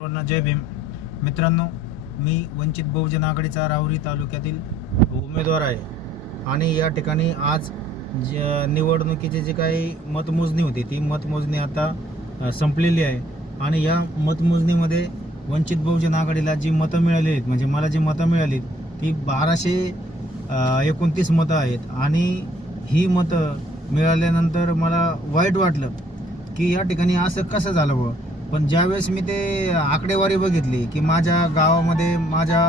सर्वांना जय भीम. मित्रांनो मी वंचित बहुजन आघाडीचा राहुरी तालुक्यातील उमेदवार आहे. आणि या ठिकाणी आज ज निवडणुकीची जी काही मतमोजणी होती ती मतमोजणी आता संपलेली आहे. आणि या मतमोजणीमध्ये वंचित बहुजन आघाडीला जी मतं मिळाली आहेत म्हणजे मला जी मतं मिळाली ती बाराशे एकोणतीस मतं आहेत. आणि ही मतं मिळाल्यानंतर मला वाईट वाटलं की या ठिकाणी असं कसं झालं बुवा? पण ज्यावेळेस मी ते आकडेवारी बघितली की माझ्या गावामध्ये माझ्या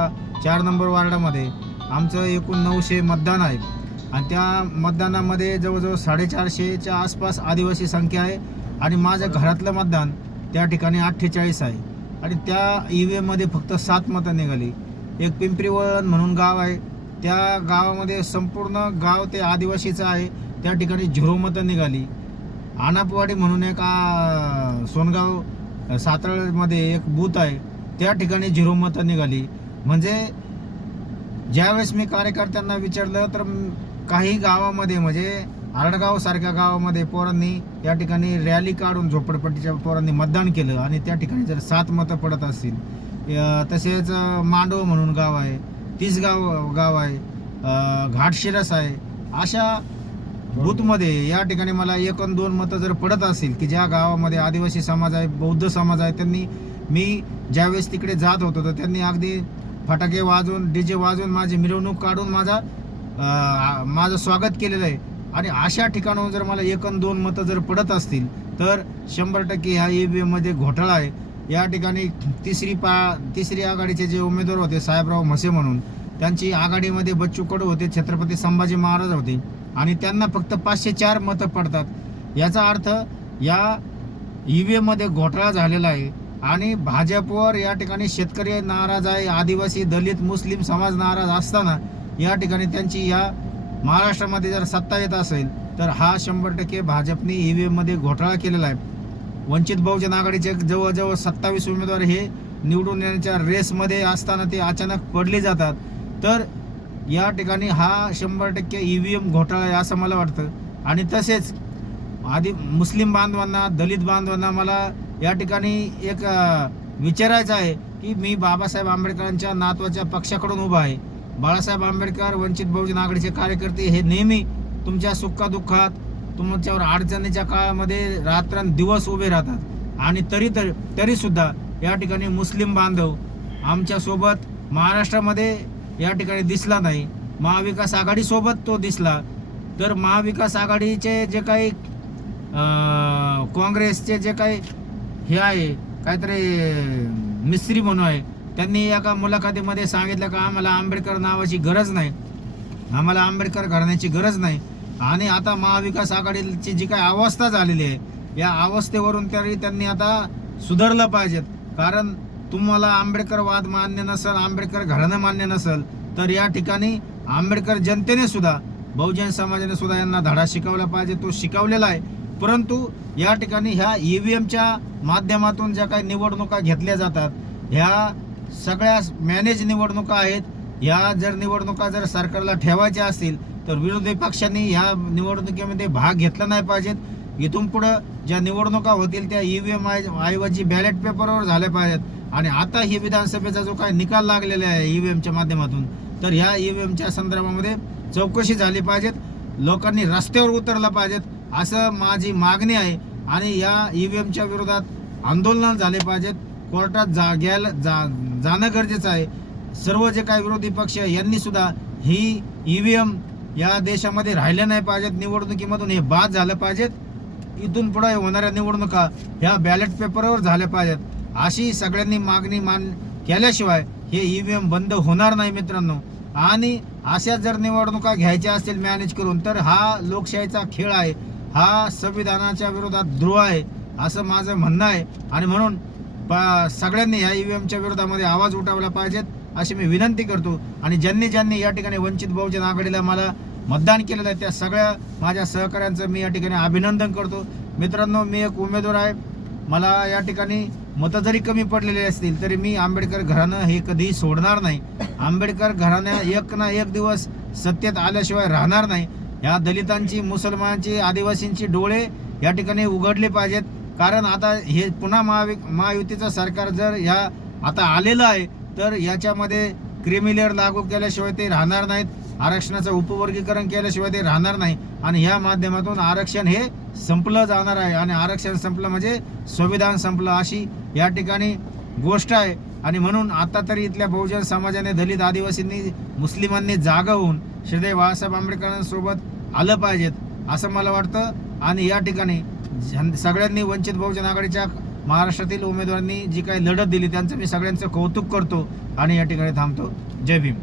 चार नंबर वार्डामध्ये आमचं एकूण नऊशे मतदान आहे. आणि त्या मतदानामध्ये जवळजवळ साडेचारशेच्या आसपास आदिवासी संख्या आहे आणि माझ्या घरातलं मतदान त्या ठिकाणी अठ्ठेचाळीस आहे. आणि त्या ई व्ही एममध्ये फक्त सात मतं निघाली. एक पिंपरीवळण म्हणून गाव आहे. त्या गावामध्ये संपूर्ण गाव ते आदिवासीचं आहे. त्या ठिकाणी झिरो मतं निघाली. आनापवाडी म्हणून एका सोनगाव सातारामध्ये एक बूथ आहे त्या ठिकाणी झिरो मतं निघाली. म्हणजे ज्यावेळेस मी कार्यकर्त्यांना विचारलं तर काही गावामध्ये म्हणजे आरडगाव सारख्या गावामध्ये पोरांनी या ठिकाणी रॅली काढून झोपडपट्टीच्या पोरांनी मतदान केलं आणि त्या ठिकाणी जर सात मतं पडत असतील तसेच मांडव म्हणून गाव आहे तीस गाव गाव आहे घाटशिरस आहे अशा बूथमध्ये या ठिकाणी मला एक दोन मतं जर पडत असतील की ज्या गावामध्ये आदिवासी समाज आहे बौद्ध समाज आहे त्यांनी मी ज्यावेळेस तिकडे जात होतो तर त्यांनी अगदी फटाके वाजवून डी जे वाजवून माझी मिरवणूक काढून माझा माझं स्वागत केलेलं आहे. आणि अशा ठिकाणाहून जर मला एक दोन मतं जर पडत असतील तर शंभर टक्के ह्या ई व्ही एममध्ये घोटाळा आहे. या ठिकाणी तिसरी पा तिसरी आघाडीचे जे उमेदवार होते साहेबराव म्हसे म्हणून त्यांची आघाडीमध्ये बच्चू कडू होते छत्रपती संभाजी महाराज होते. आणि त्यांना फक्त पाचशे चार मतं पडतात. याचा अर्थ या ई व्ही एममध्ये घोटाळा झालेला आहे आणि भाजपवर या ठिकाणी शेतकरी नाराज आहे आदिवासी दलित मुस्लिम समाज नाराज असताना या ठिकाणी त्यांची या महाराष्ट्रामध्ये जर सत्ता येत असेल तर हा शंभर टक्के भाजपने ई व्ही एममध्ये घोटाळा केलेला आहे. वंचित बहुजन आघाडीचे जवळजवळ सत्तावीस उमेदवार हे निवडून येण्याच्या रेसमध्ये असताना ते अचानक पडले जातात. तर या ठिकाणी हा शंभर टक्के ई व्ही एम घोटाळा आहे असं मला वाटतं. आणि तसेच आधी मुस्लिम बांधवांना दलित बांधवांना मला या ठिकाणी एक विचारायचं आहे की मी बाबासाहेब आंबेडकरांच्या नातवाच्या पक्षाकडून उभा आहे. बाळासाहेब आंबेडकर वंचित बहुजन आघाडीचे कार्यकर्ते हे नेहमी तुमच्या सुखादुःखात तुमच्यावर अडचणीच्या काळामध्ये रात्रंदिवस उभे राहतात. आणि तरी तर तरी या ठिकाणी मुस्लिम बांधव आमच्यासोबत महाराष्ट्रामध्ये या ठिकाणी दिसला नाही. महाविकास आघाडीसोबत तो दिसला. तर महाविकास आघाडीचे जे काही काँग्रेसचे जे काही हे आहे काहीतरी मिस्त्री म्हणून आहे त्यांनी एका मुलाखतीमध्ये सांगितलं का आम्हाला आंबेडकर नावाची गरज नाही. आम्हाला आंबेडकर घराण्याची गरज नाही. आणि आता महाविकास आघाडीची जी काही अवस्था झालेली आहे या अवस्थेवरून तरी त्यांनी आता सुधारलं पाहिजेत. कारण तुम्हाला आंबेडकरवाद मान्य नसेल आंबेडकर घराणं मान्य नसेल तर या ठिकाणी आंबेडकर जनतेने सुद्धा बहुजन समाजाने सुद्धा यांना धडा शिकवला पाहिजे तो शिकवलेला आहे. परंतु या ठिकाणी ह्या ई व्ही एमच्या माध्यमातून ज्या काही निवडणुका घेतल्या जातात ह्या सगळ्या मॅनेज निवडणुका आहेत. ह्या जर निवडणुका जर सरकारला ठेवायच्या असतील तर विरोधी पक्षांनी ह्या निवडणुकीमध्ये भाग घेतला नाही पाहिजेत. इथून पुढं ज्या निवडणुका होतील त्या ई व्ही एम ऐवजी बॅलेट पेपरवर झाल्या पाहिजेत. आणि आता ही विधानसभेचा जो काही निकाल लागलेला आहे ई व्ही एमच्या माध्यमातून तर ह्या ई व्ही एमच्या संदर्भामध्ये चौकशी झाली पाहिजेत. लोकांनी रस्त्यावर उतरलं पाहिजेत असं माझी मागणी आहे. आणि या ई व्ही एमच्या विरोधात आंदोलन झाले पाहिजेत. कोर्टात जा घ्यायला जा जाणं गरजेचं आहे. सर्व जे काही विरोधी पक्ष यांनी सुद्धा ही ई व्ही एम या देशामध्ये राहिल्या नाही पाहिजेत. निवडणुकीमधून हे बाद झालं पाहिजेत. इथून पुढे होणाऱ्या निवडणुका ह्या बॅलेट पेपरवर झाल्या पाहिजेत. अशी सगळ्यांनी मागणी मान केल्याशिवाय हे ई व्ही एम बंद होणार नाही मित्रांनो. आणि अशा जर निवडणुका घ्यायच्या असतील मॅनेज करून तर हा लोकशाहीचा खेळ आहे. हा संविधानाच्या विरोधात ध्रुव आहे असं माझं म्हणणं आहे. आणि म्हणून प- सगळ्यांनी ह्या ई व्ही एमच्या विरोधामध्ये आवाज उठावला पाहिजेत अशी मी विनंती करतो. आणि ज्यांनी ज्यांनी या ठिकाणी वंचित बहुजन आघाडीला मला मतदान केलेलं आहे त्या सगळ्या माझ्या सहकाऱ्यांचं मी या ठिकाणी अभिनंदन करतो. मित्रांनो मी एक उमेदवार आहे. मला या ठिकाणी मतं जरी कमी पडलेली असतील तरी मी आंबेडकर घराणं हे कधीही सोडणार नाही. आंबेडकर घराण्या एक ना एक दिवस सत्तेत आल्याशिवाय राहणार नाही. या दलितांची मुसलमानांची आदिवासींची डोळे या ठिकाणी उघडले पाहिजेत. कारण आता हे पुन्हा महावि महायुतीचं सरकार जर ह्या आता आलेलं आहे तर याच्यामध्ये क्रिमिलेअर लागू केल्याशिवाय ते राहणार नाहीत. आरक्षणाचं उपवर्गीकरण केल्याशिवाय ते राहणार नाही. आणि ह्या माध्यमातून आरक्षण हे संपलं जाणार आहे आणि आरक्षण संपलं म्हणजे संविधान संपलं अशी या ठिकाणी गोष्ट आहे. आणि म्हणून आता तरी इथल्या बहुजन समाजाने दलित आदिवासींनी मुस्लिमांनी जागा होऊन श्रीदेव बाळासाहेब आंबेडकरांसोबत आलं पाहिजेत असं मला वाटतं. आणि या ठिकाणी सगळ्यांनी वंचित बहुजन आघाडीच्या महाराष्ट्रातील उमेदवारांनी जी काही लढत दिली त्यांचं मी सगळ्यांचं कौतुक करतो आणि या ठिकाणी थांबतो. जय भीम.